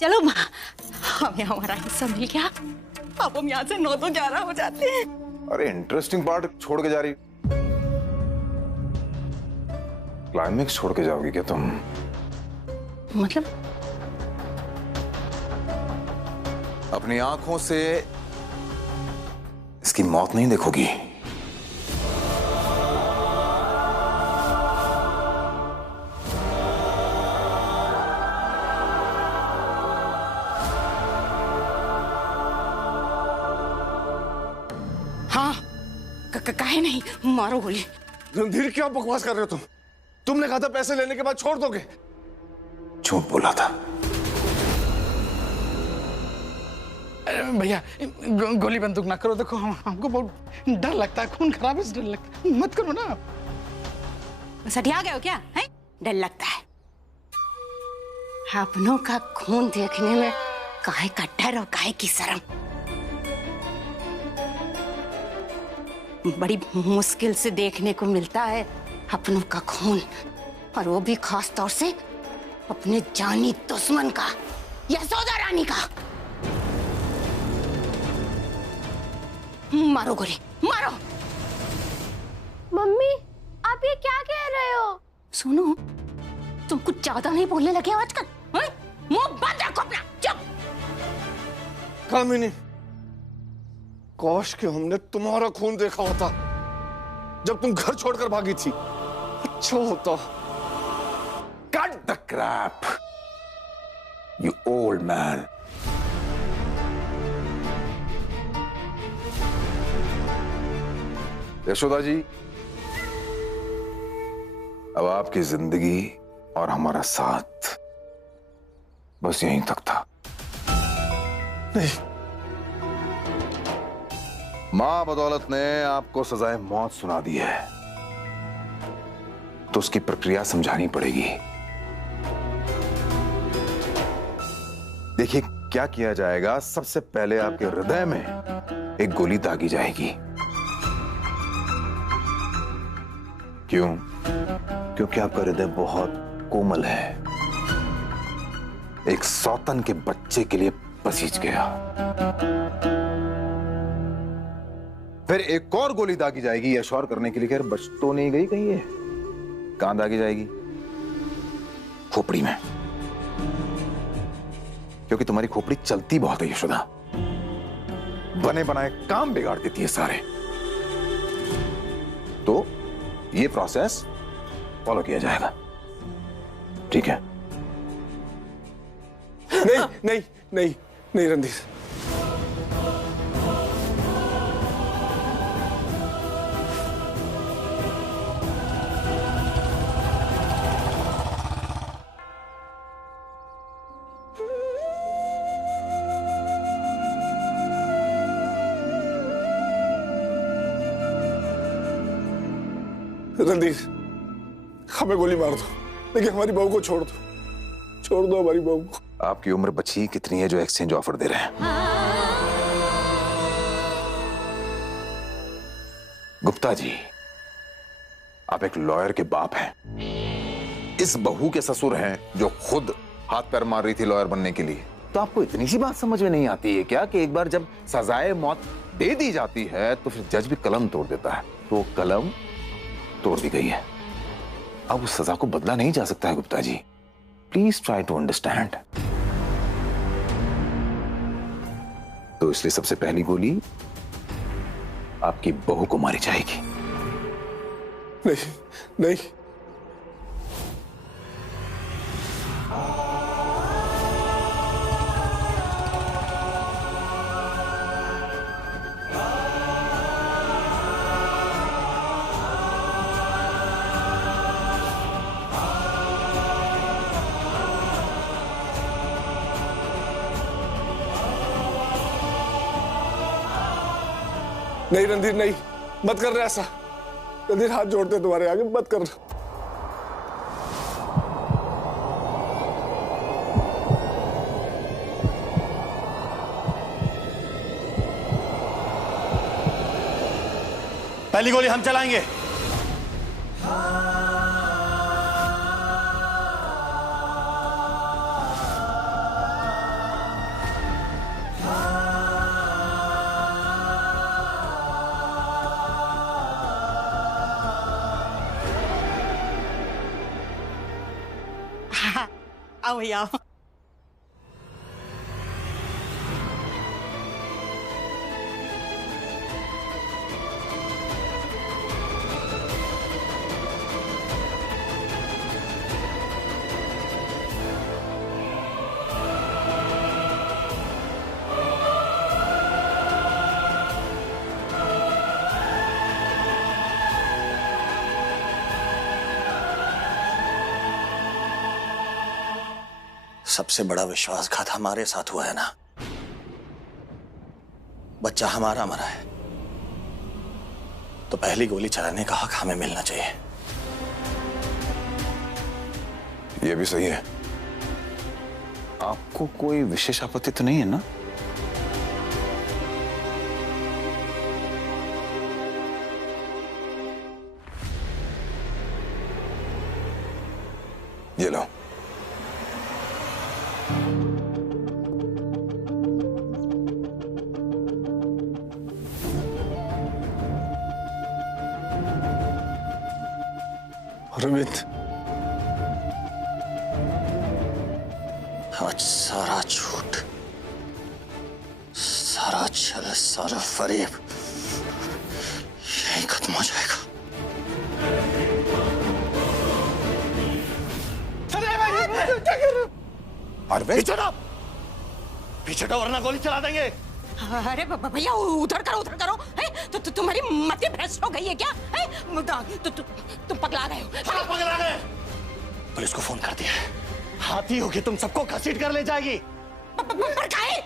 चलो हमें हमारा हिस्सा मिल गया। अब हम यहाँ से 9 तो 11 हो जाते हैं। अरे इंटरेस्टिंग पार्ट छोड़ के जा रही, क्लाइमेक्स छोड़ के जाओगी क्या तुम? मतलब अपनी आंखों से इसकी मौत नहीं देखोगी? हाँ, काहे नहीं, मारो गोली। रणधीर क्या बकवास कर रहे हो तुम? तुमने कहा था पैसे लेने के बाद छोड़ दोगे। झूठ बोला था। भैया गोली बंदूक ना करो, देखो हमको बहुत डर लगता है, खून खराब है, डर लगता है, मत करो ना। सटिया गए हो क्या? है डर लगता है। अपनों का खून देखने में काहे का डर और काहे की शर्म। बड़ी मुश्किल से देखने को मिलता है अपनों का खून, और वो भी खास तौर से अपने जानी दुश्मन का, यशोदा रानी का। मारो गोली, मारो। मम्मी आप ये क्या कह रहे हो? सुनो, तुम कुछ ज्यादा नहीं बोलने लगे हो आजकल? मुंह बंद रखो अपना, चुप। कामिनी, काश कि हमने तुम्हारा खून देखा होता जब तुम घर छोड़कर भागी थी, अच्छा होता। Cut the crap, you old man. Yashoda ji, अब आपकी जिंदगी और हमारा साथ बस यहीं तक था। नहीं, मां बदौलत ने आपको सजाए मौत सुना दी है, तो उसकी प्रक्रिया समझानी पड़ेगी। देखिए क्या किया जाएगा। सबसे पहले आपके हृदय में एक गोली दागी जाएगी। क्यों? क्योंकि आपका हृदय बहुत कोमल है, एक सौतन के बच्चे के लिए पसीज गया। फिर एक और गोली दागी जाएगी यशोर करने के लिए। खैर बच तो नहीं गई कहीं ये? कहां दागी जाएगी? खोपड़ी में, क्योंकि तुम्हारी खोपड़ी चलती बहुत है यशोदा, बने बनाए काम बिगाड़ देती है सारे। तो ये प्रोसेस फॉलो किया जाएगा, ठीक है? नहीं नहीं नहीं नहीं रणधीर, रणधीर हमें गोली मार दो, लेकिन हमारी बहू को छोड़ दो, छोड़ दो हमारी बहू को। आपकी उम्र बची कितनी है जो एक्सचेंज ऑफर दे रहे हैं? गुप्ता जी, आप एक लॉयर के बाप हैं, इस बहू के ससुर हैं जो खुद हाथ पैर मार रही थी लॉयर बनने के लिए। तो आपको इतनी सी बात समझ में नहीं आती है क्या कि एक बार जब सजाए मौत दे दी जाती है तो फिर जज भी कलम तोड़ देता है? तो कलम तोड़ दी गई है, अब उस सजा को बदला नहीं जा सकता है Gupta ji. Please try to understand. तो इसलिए सबसे पहली गोली आपकी बहू को मारी जाएगी। नहीं नहीं, नहीं रणधीर नहीं, मत कर रहे ऐसा। रणधीर हाथ जोड़ते तुम्हारे आगे, मत कर। पहली गोली हम चलाएंगे। भैया। सबसे बड़ा विश्वासघात हमारे साथ हुआ है ना। बच्चा हमारा मरा है तो पहली गोली चलाने का हक हमें मिलना चाहिए। ये भी सही है। आपको कोई विशेष आपत्ति तो नहीं है ना? ये लो। अरविंद, आज सारा झूठ, सारा छल, सारा फरेब यहीं खत्म हो जाएगा। अरविंद, पीछे हटो वरना गोली चला देंगे। अरे भैया उधर करो है? तो तुम्हारी मति भ्रष्ट हो गई है क्या? है? तुम पगला गए हो। पगला गए? पुलिस को फोन कर दिया। हाथी होगी तुम सबको घसीट कर ले जाएगी। पर काहे?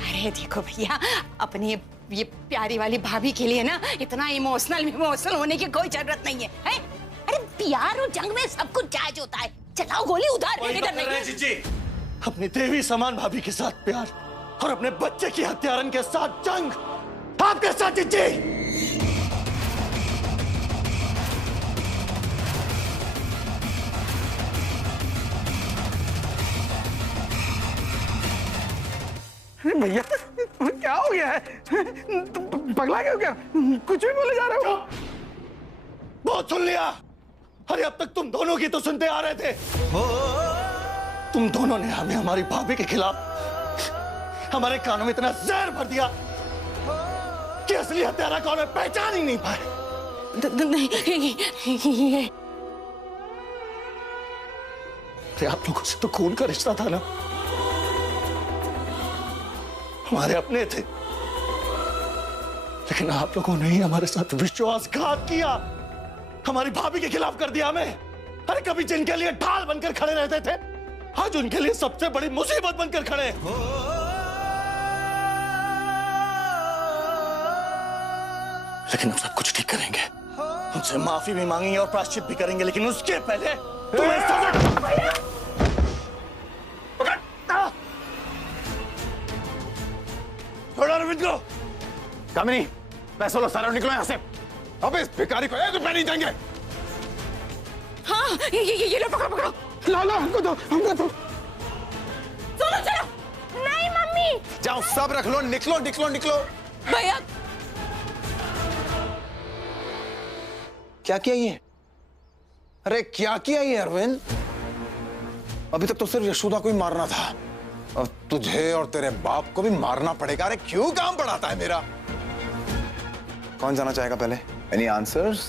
अरे देखो भैया, अपनी ये प्यारी वाली भाभी के लिए ना इतना इमोशनल होने की कोई जरूरत नहीं है, है? अरे प्यार और जंग में सब कुछ जायज होता है। चलाओ गोली उधर, इधर नहीं। जीजी, अपनी देवी समान भाभी के साथ प्यार और अपने बच्चे की हत्यारन के साथ जंग, आपके साथ जीजी। भैया क्या हो गया है? तुम पगला गए हो क्या? कुछ भी बोले जा रहे हो। बहुत सुन लिया। अरे अब तक तुम दोनों की तो सुनते आ रहे थे। तुम दोनों ने हमें हमारी भाभी के खिलाफ हमारे कानों में इतना जहर भर दिया कि असली हत्यारा कौन है पहचान ही नहीं पाए। आप लोगों से तो खून का रिश्ता था ना, हमारे अपने थे, लेकिन आप लोगों ने ही हमारे साथ विश्वासघात किया, हमारी भाभी के खिलाफ कर दिया हमें। अरे कभी जिनके लिए ढाल बनकर खड़े रहते थे, आज उनके लिए सबसे बड़ी मुसीबत बनकर खड़े। लेकिन हम सब कुछ ठीक करेंगे, उनसे माफी भी मांगेंगे और प्रायश्चित भी करेंगे, लेकिन उसके पहले तुम्हें सजा। अरविंद को कामिनी, पैसों लो, सारा निकलो यहाँ से। अब इस भिखारी को 1 रुपया नहीं देंगे। हाँ, ये लो, पकड़ो। ला हमको दो। चलो। नहीं मम्मी। जाओ सब रख लो, निकलो। भैया क्या किया ये? अरे क्या किया ये अरविंद? अभी तक तो सिर्फ यशोदा को ही मारना था, अब तुझे और तेरे बाप को भी मारना पड़ेगा। अरे क्यों काम बढ़ाता है मेरा? कौन जाना चाहेगा पहले? Any answers?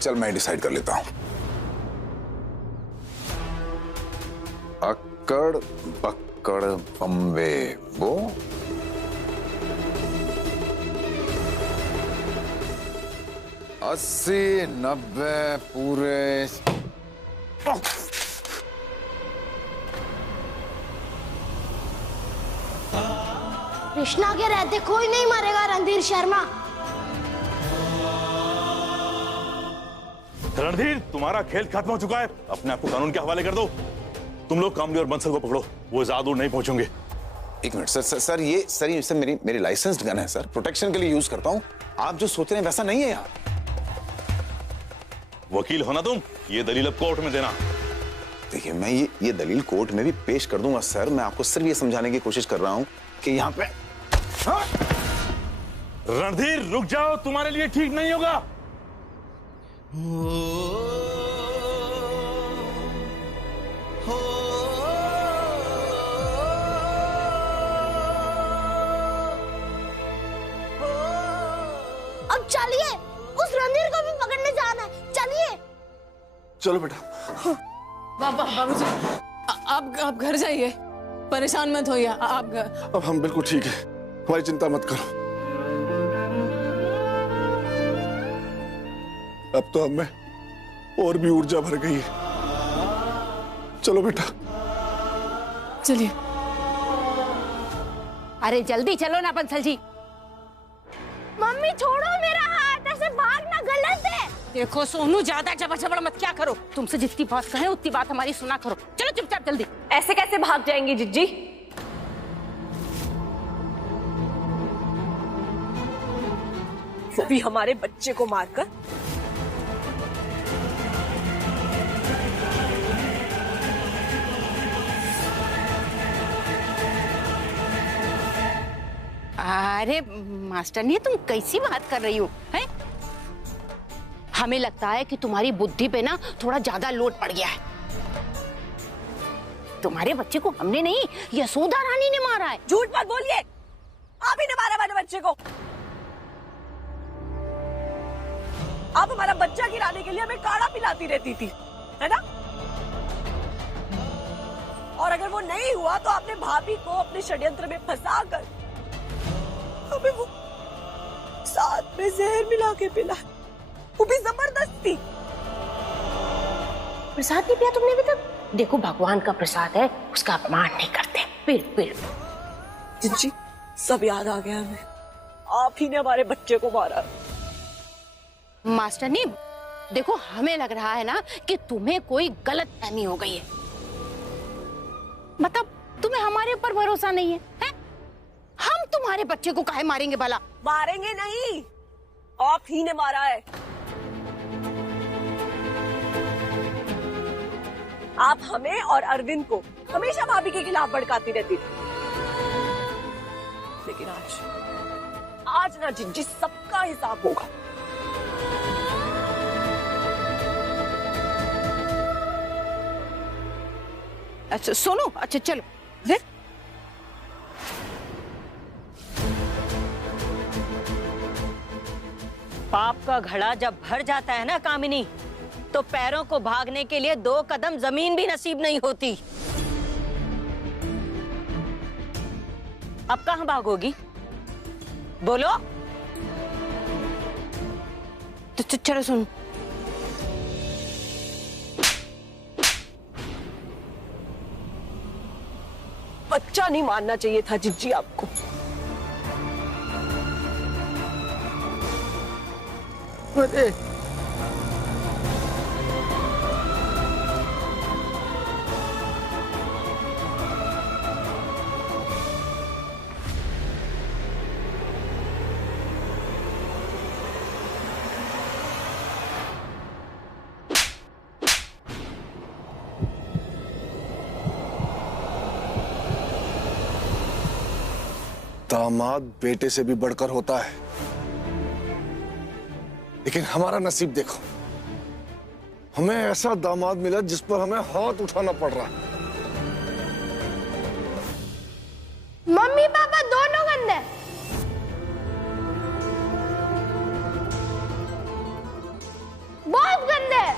चल मैं डिसाइड कर लेता हूं। अक्कड़ बक्कड़ बम्बे वो 80 90 पूरे। कृष्णा के रहते कोई नहीं मरेगा रणधीर शर्मा। रणधीर, तुम्हारा खेल खत्म हो चुका है, अपने आप को कानून के हवाले कर दो। तुम लोग कामली और बंसल को पकड़ो, वो ज्यादा दूर नहीं पहुंचेंगे। एक मिनट सर, ये मेरी लाइसेंस्ड गन है सर, प्रोटेक्शन के लिए यूज करता हूं। आप जो सोच रहे हैं वैसा नहीं है यार। वकील हो ना तुम, ये दलील अब कोर्ट में देना। देखिए मैं ये दलील कोर्ट में भी पेश कर दूंगा सर। मैं आपको सिर्फ ये समझाने की कोशिश कर रहा हूं कि यहाँ पे रणधीर रुक जाओ, तुम्हारे लिए ठीक नहीं होगा। अब चलिए, उस रणधीर को भी पकड़ने जाना है, चलिए। चलो बेटा। बाबूजी, आप घर जाइए, परेशान मत होइए, आप घर। अब हम बिल्कुल ठीक है, हमारी चिंता मत करो। अब तो हमें और भी ऊर्जा भर गई है। चलो बेटा। चलिए। अरे जल्दी चलो ना बंसल जी। मम्मी छोड़ो मेरा हाथ, ऐसे भागना गलत है। देखो सोनू, ज्यादा जबर जबर मत क्या करो। तुमसे जितनी बात कहें उतनी बात हमारी सुना करो। चलो चुपचाप जल्दी। ऐसे कैसे भाग जाएंगी जिज्जी? वो भी हमारे बच्चे को मारकर। अरे मास्टरनी, तुम कैसी बात कर रही हो? हैं? हमें लगता है कि तुम्हारी बुद्धि पे ना थोड़ा ज्यादा लोड पड़ गया है। तुम्हारे बच्चे को हमने नहीं, यशोदा रानी ने मारा है। झूठ मत बोलिए, आप ही ने मारा मेरे बच्चे को। आप हमारा बच्चा गिराने के लिए हमें काढ़ा पिलाती रहती थी, है ना? और अगर वो नहीं हुआ तो आपने भाभी को अपने षड्यंत्र में फंसाकर हमें वो साथ में जहर मिला के पिला, वो भी जबरदस्ती। प्रसाद नहीं पिया तुमने अभी तक? देखो भगवान का प्रसाद है, उसका अपमान नहीं करते। फिर जिज्जी, सब याद आ गया हमें, आप ही ने हमारे बच्चे को मारा। मास्टरनी, देखो हमें लग रहा है ना कि तुम्हें कोई गलतफहमी हो गई है। मतलब तुम्हें हमारे ऊपर भरोसा नहीं है, हैं? हम तुम्हारे बच्चे को काहे मारेंगे भला? मारेंगे नहीं, आप ही ने मारा है। आप हमें और अरविंद को हमेशा भाभी के खिलाफ भड़काती रहती थी, लेकिन आज ना जिज्जी, सबका हिसाब होगा। अच्छा सोनू, अच्छा चलो। पाप का घड़ा जब भर जाता है ना कामिनी, तो पैरों को भागने के लिए 2 कदम जमीन भी नसीब नहीं होती। अब कहां भागोगी? बोलो। तो चलो सुन। बच्चा नहीं मानना चाहिए था जिज्जी आपको। अरे दामाद बेटे से भी बढ़कर होता है, लेकिन हमारा नसीब देखो, हमें ऐसा दामाद मिला जिस पर हमें हाथ उठाना पड़ रहा है। मम्मी पापा दोनों गंदे। बहुत गंदे।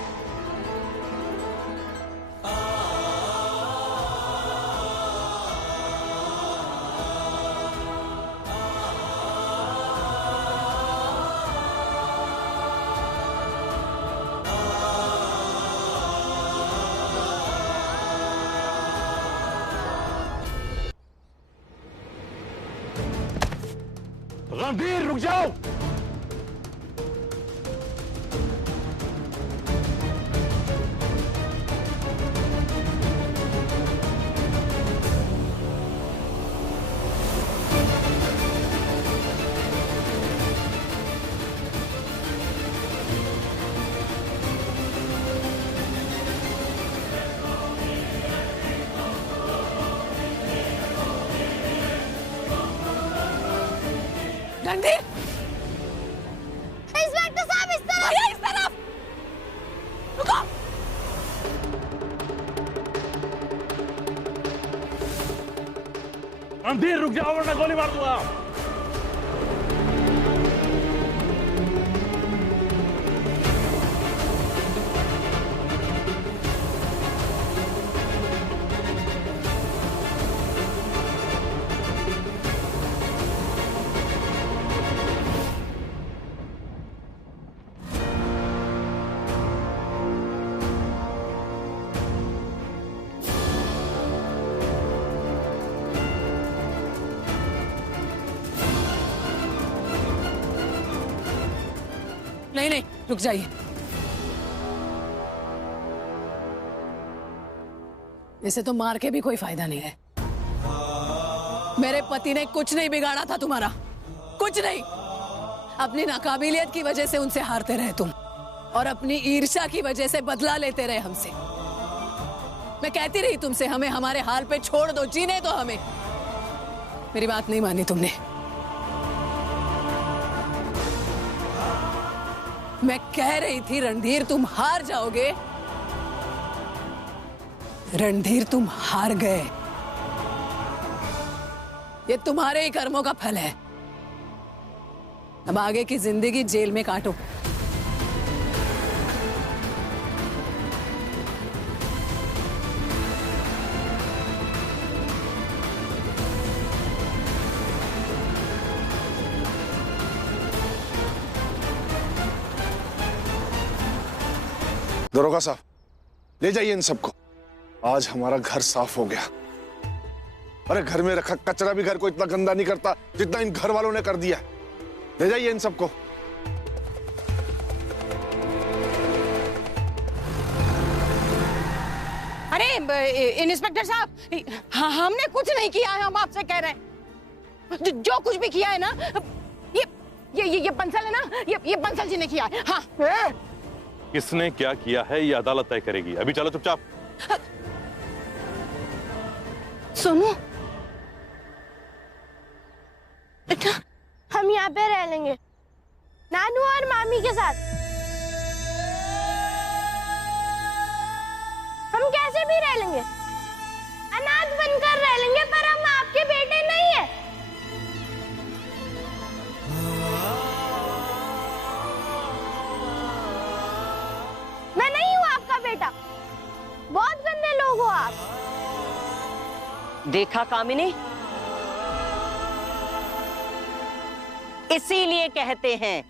रणधीर रुक जाओ। रणधीर, रणधीर रुक जाओ वरना गोली मार दूंगा। नहीं नहीं, रुक जाइए। इसे तो मार के भी कोई फायदा नहीं है। मेरे पति ने कुछ नहीं बिगाड़ा था तुम्हारा, कुछ नहीं। अपनी नाकाबिलियत की वजह से उनसे हारते रहे तुम, और अपनी ईर्ष्या की वजह से बदला लेते रहे हमसे। मैं कहती रही तुमसे, हमें हमारे हाल पे छोड़ दो, जीने दो हमें। मेरी बात नहीं मानी तुमने। मैं कह रही थी रणधीर तुम हार जाओगे, रणधीर तुम हार गए। ये तुम्हारे ही कर्मों का फल है। अब आगे की जिंदगी जेल में काटो। दरोगा साहब, ले जाइए इन सबको। आज हमारा घर साफ हो गया। अरे घर में रखा कचरा भी घर को इतना गंदा नहीं करता जितना इन घर वालों ने कर दिया। ले जाइए इन सबको। अरे इंस्पेक्टर साहब, हमने कुछ नहीं किया है, हम आपसे कह रहे हैं। जो कुछ भी किया है ना, ये बंसल है ना, ये बंसल जी ने किया है। हाँ। किसने क्या किया है ये अदालत तय करेगी। अभी चलो चुपचाप। सोनू, हम यहाँ पे रह लेंगे नानू और मामी के साथ। हम कैसे भी रह लेंगे, अनाथ बनकर रह लेंगे, पर हम आपके बेटे नहीं है। मैं नहीं हूँ आपका बेटा। बहुत गंदे लोग हो आप। देखा कामिनी, इसीलिए कहते हैं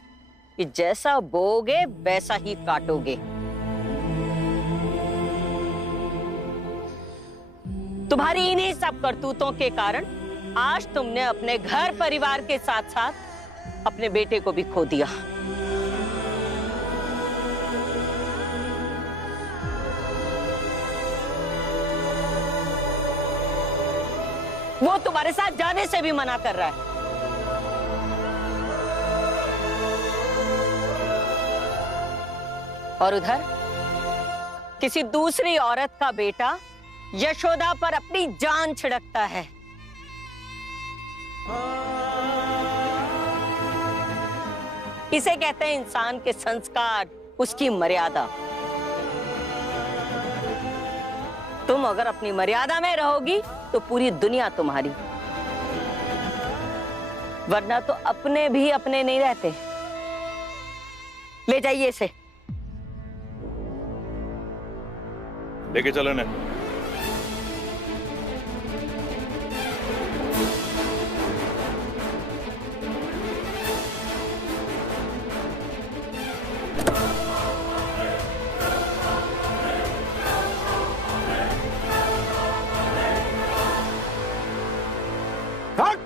कि जैसा बोओगे वैसा ही काटोगे। तुम्हारी इन्हीं सब करतूतों के कारण आज तुमने अपने घर परिवार के साथ साथ अपने बेटे को भी खो दिया। वो तुम्हारे साथ जाने से भी मना कर रहा है। और उधर किसी दूसरी औरत का बेटा यशोदा पर अपनी जान छिड़कता है। इसे कहते हैं इंसान के संस्कार, उसकी मर्यादा। तुम अगर अपनी मर्यादा में रहोगी तो पूरी दुनिया तुम्हारी, वरना तो अपने भी अपने नहीं रहते। ले जाइए इसे। लेके चलो ने।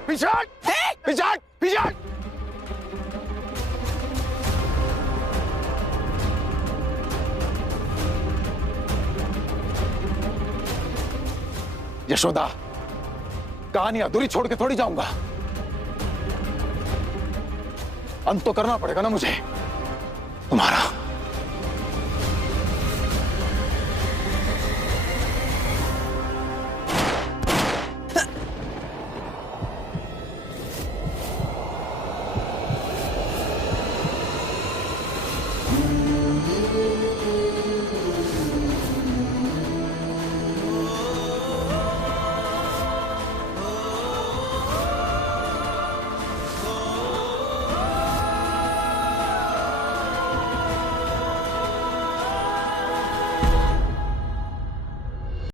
पीछे पीछे पीछे। यशोदा, कहानी अधूरी छोड़ के थोड़ी जाऊंगा। अंत तो करना पड़ेगा ना मुझे तुम्हारा।